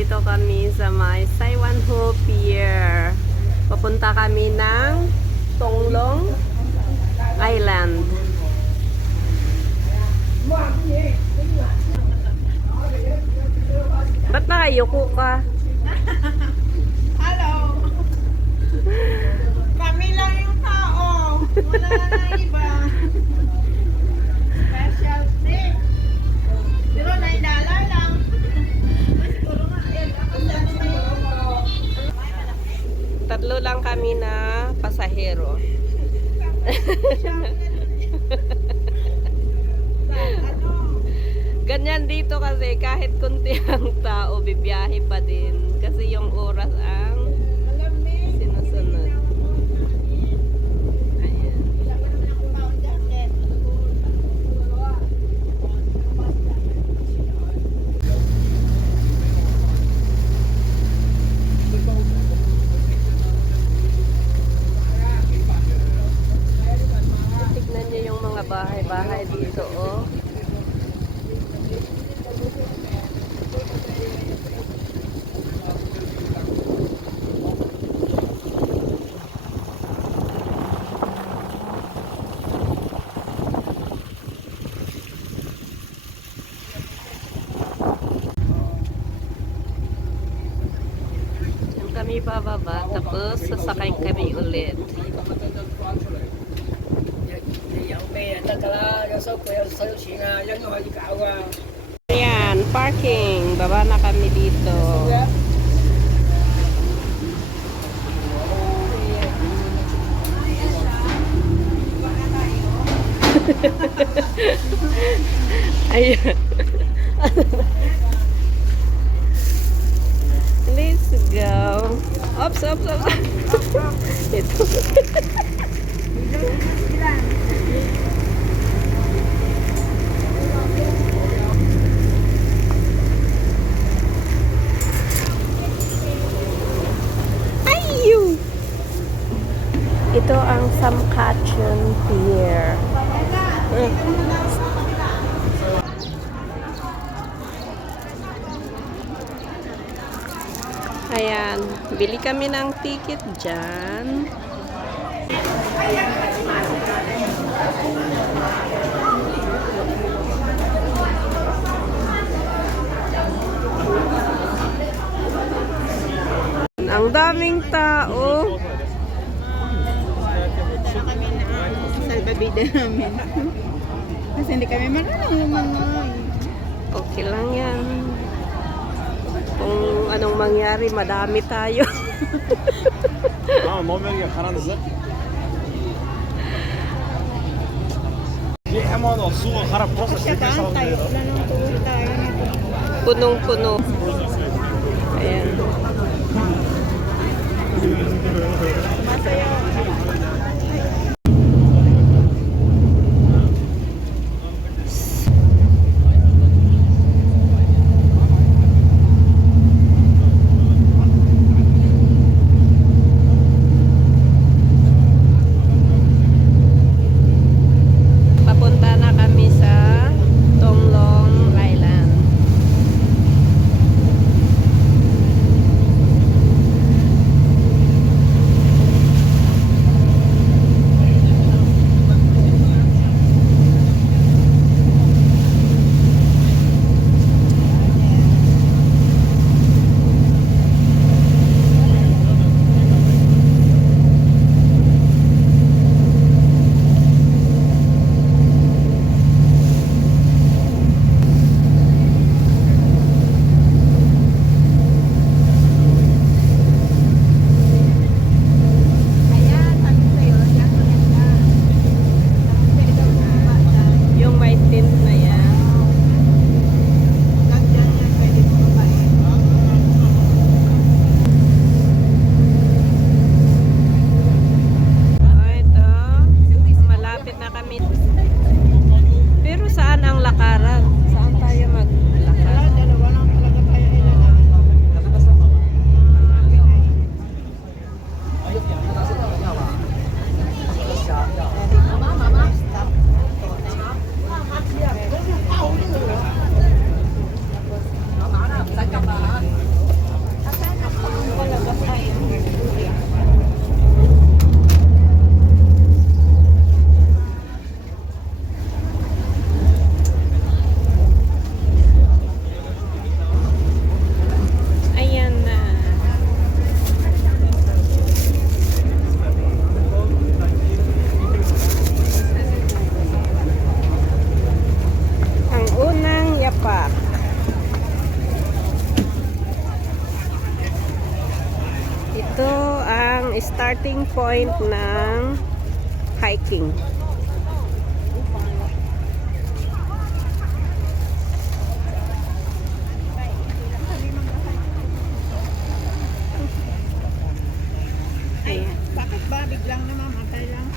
nandito kami sa may Saiwanho Pier. Papunta kami ng Tonglong Island. Ba't nakayuko ka? Hello! Kami lang yung tao. Wala na iba. Special trip. Pero $9 lang. Siguro nga, yan. Tatlo lang kami na pasahero. Ganyan dito kasi kahit kunti ang tao, bibiyahe pa din. Kasi yung oras ang sinusunod. Ayan. Tignan niyo yung mga bahay-bahay dito, oh. Diyan kami bababa, tapos sasakay kami ulit. Ayan, parking. Baba na kami dito. Ayan. Let's go. Ops, ops, ops. Ito. Ayu! Ito ang Samkachon Pier. Ayan, bili kami ng ticket dyan. Ang daming tao. Dala kami na salbabida namin. Kasi hindi kami marunong yung mga. Okay lang yan. Kung anong mangyari, madami tayo. 너명이 가라앉았어? 이 해머너 수고 가라 버스 실제 Saan tayo? 사람들 Wala nang tuloy tayo nito. Punong-puno. Ayan. Masaya. Papunta na kami sa Tonglong Island. starting point ng hiking. Ayan. Bakit ba? Biglang namamatay lang.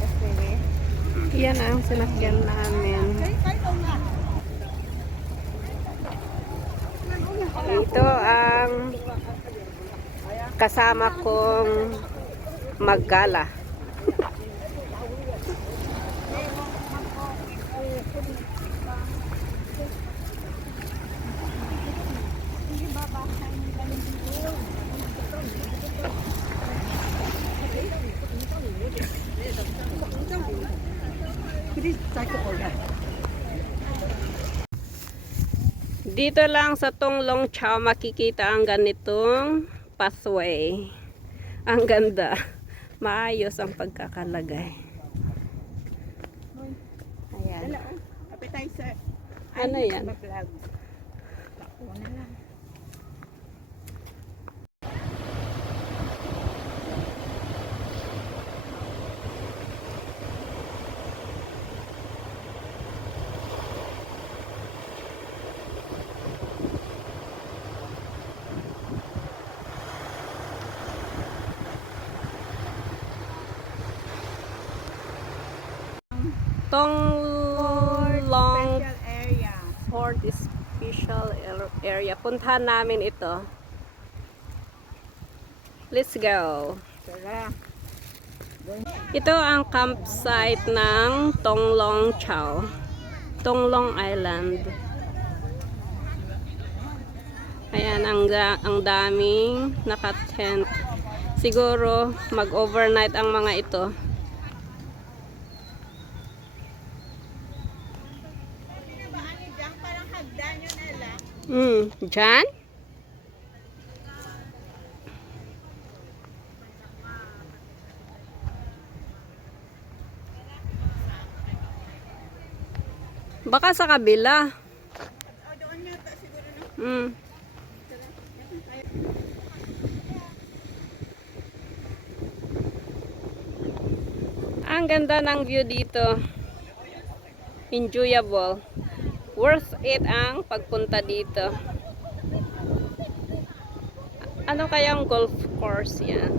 Kasi, Yan ang sinakyan namin. Ito ang kasama kong maggala. Dito lang sa Tonglong Chao makikita ang ganitong pathway. Ang ganda. Maayos ang pagkakalagay. Ayan. appetizer. Ano yan? Vlog. Ako na lang. Tonglong Special area. Fort Special Area. Puntahan namin ito. Let's go. Tara. Ito ang campsite ng Tonglong Chao. Tonglong Island. Ayan, ang daming naka-tent. Siguro mag-overnight ang mga ito. Parang hagdan yun, Ella. Diyan? Baka sa kabila. Doon yata siguro na. Ang ganda ng view dito. Enjoyable. Worth it ang pagpunta dito. Ano kayang golf course yan?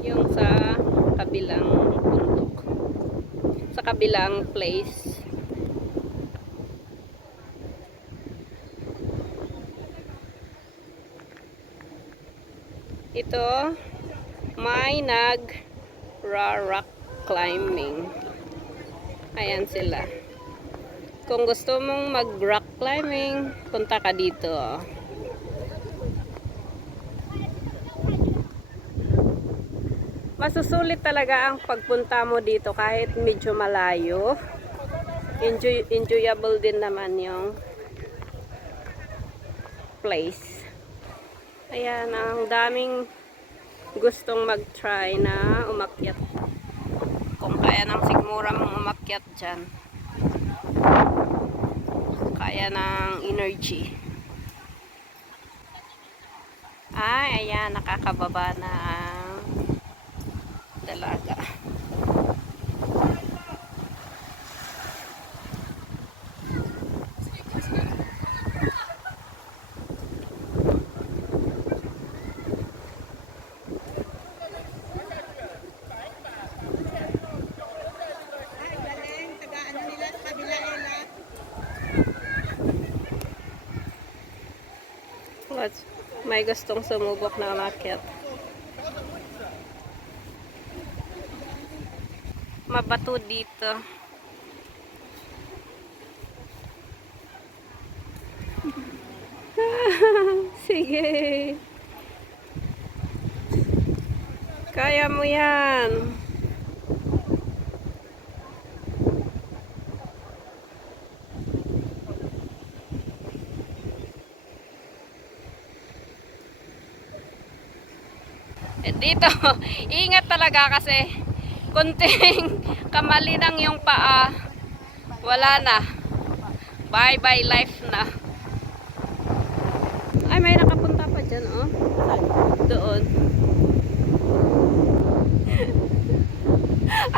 Yung sa kabilang bundok. Sa kabilang place. Ito, may rock climbing. Ayan sila. Kung gusto mong mag-rock climbing, punta ka dito. Masusulit talaga ang pagpunta mo dito kahit medyo malayo. Enjoyable din naman yung place. Ayan, ang daming gustong mag-try na umakyat. Kung kaya ng sigmura mong umakyat dyan. Kaya ng energy. Ay, ayan, nakakababa na ang dalaga. Ay, galing. Taga-ano nila sa kabila, Ella. May gustong sumubok na umakyat. Mabato dito. Sige. Kaya mo yan. Dito, ingat talaga kasi kunting kamali ng yung paa, wala na. Bye bye life na. Ay, may nakapunta pa dyan, oh. Doon.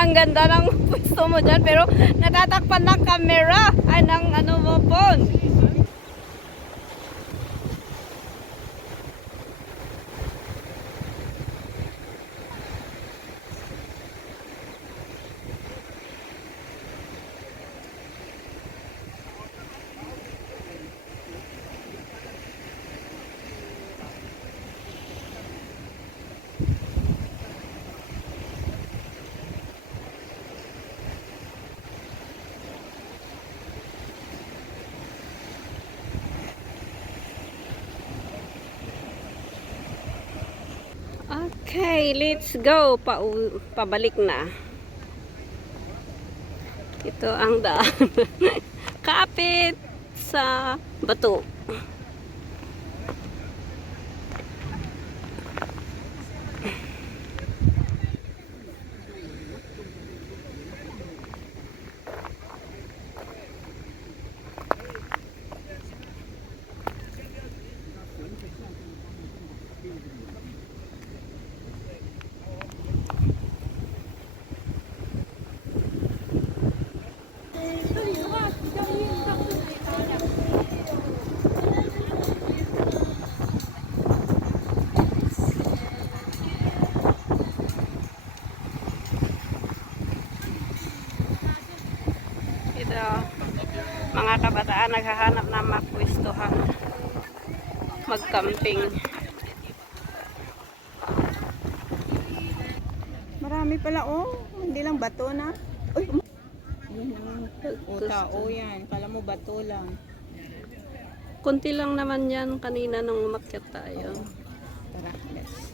Ang ganda ng pwesto mo dyan, pero natatakpan ng camera. Ay, ng ano mo, phone. Okay, let's go. Pabalik na. Ito ang daan. Kapit sa bato. Ito, mga kabataan naghahanap ng makwistuhan mag-camping. Marami pala, oh. Hindi lang bato na. Uy, yan ang tao yan. Kala mo bato lang. Kunti lang naman yan kanina nung umakyat tayo. Tara, let's.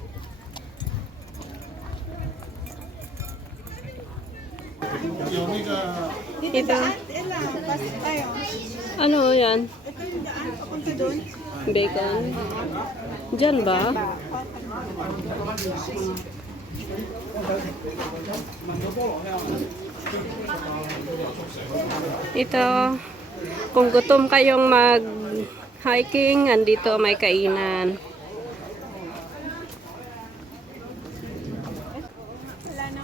Dito daan, Ella. Pasok tayo. Ano yan? Ito yung daan, papunta doon. Bacon? Diyan ba? Ito, kung gutom kayong mag-hiking, andito may kainan. Wala na.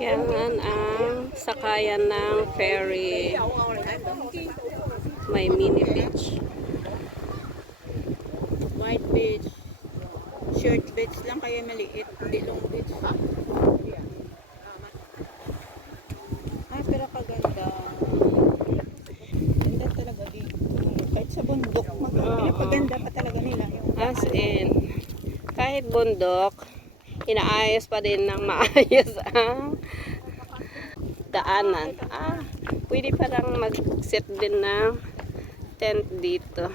Yan ang sakayan ng ferry. May mini beach. White beach. Short beach lang kaya maliit. Hindi long beach. Ay, pero kaganda. Ganda talaga dito. Kahit sa bundok, pinapaganda pa talaga nila. As in, kahit bundok, inaayos pa din ng maayos ang daanan. Pwede parang mag-set din ng tent dito.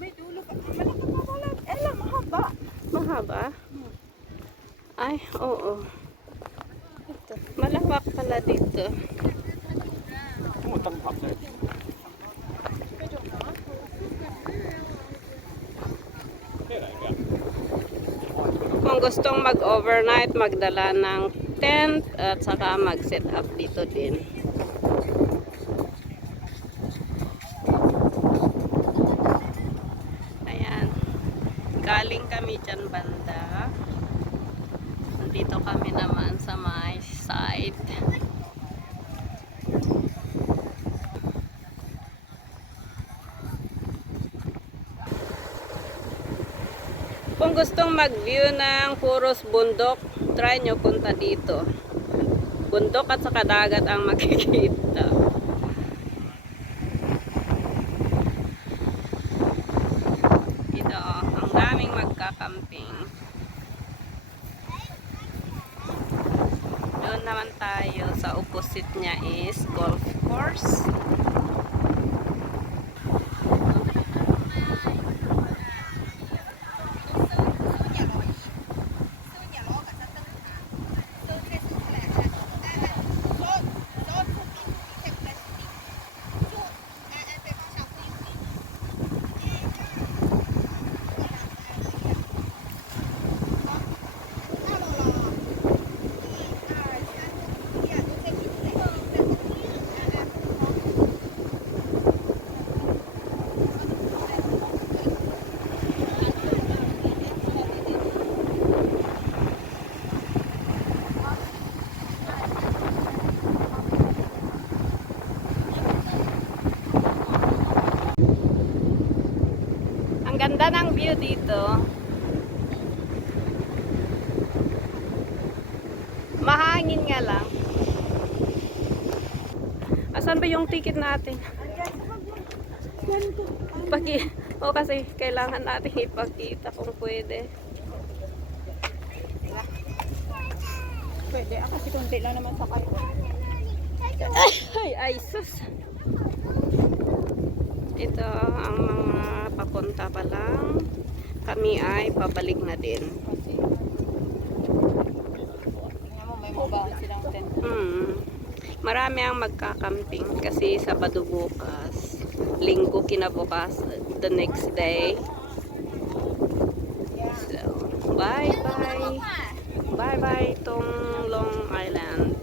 May dulo pa. Malaki pa pala. Ella, mahaba. Mahaba? Ay, oo. Malawak pala dito. Kung gustong mag-overnight, magdala ng tent at saka mag-set up dito din. Ayan. Galing kami dyan banda. Dito kami naman sa my side. Kung gustong mag-view ng puros bundok, try nyo punta dito. Bundok at saka dagat ang makikita. Ito, ang daming magkakamping. Doon naman tayo sa opposite niya is golf course. Ganda ng view dito. Mahangin nga lang. Asan ba yung ticket natin? Kasi kailangan natin ipakita kung pwede. Pwede. Kasi konti lang naman sa kayo. Ay, sus. Ito ang mga papunta pa lang. Kami ay pabalik na din. Tingnan mo, may mabaan silang tent. Marami ang magkakamping kasi Sabado bukas, Linggo kinabukas, the next day. So, bye-bye. Bye-bye tong Long Island.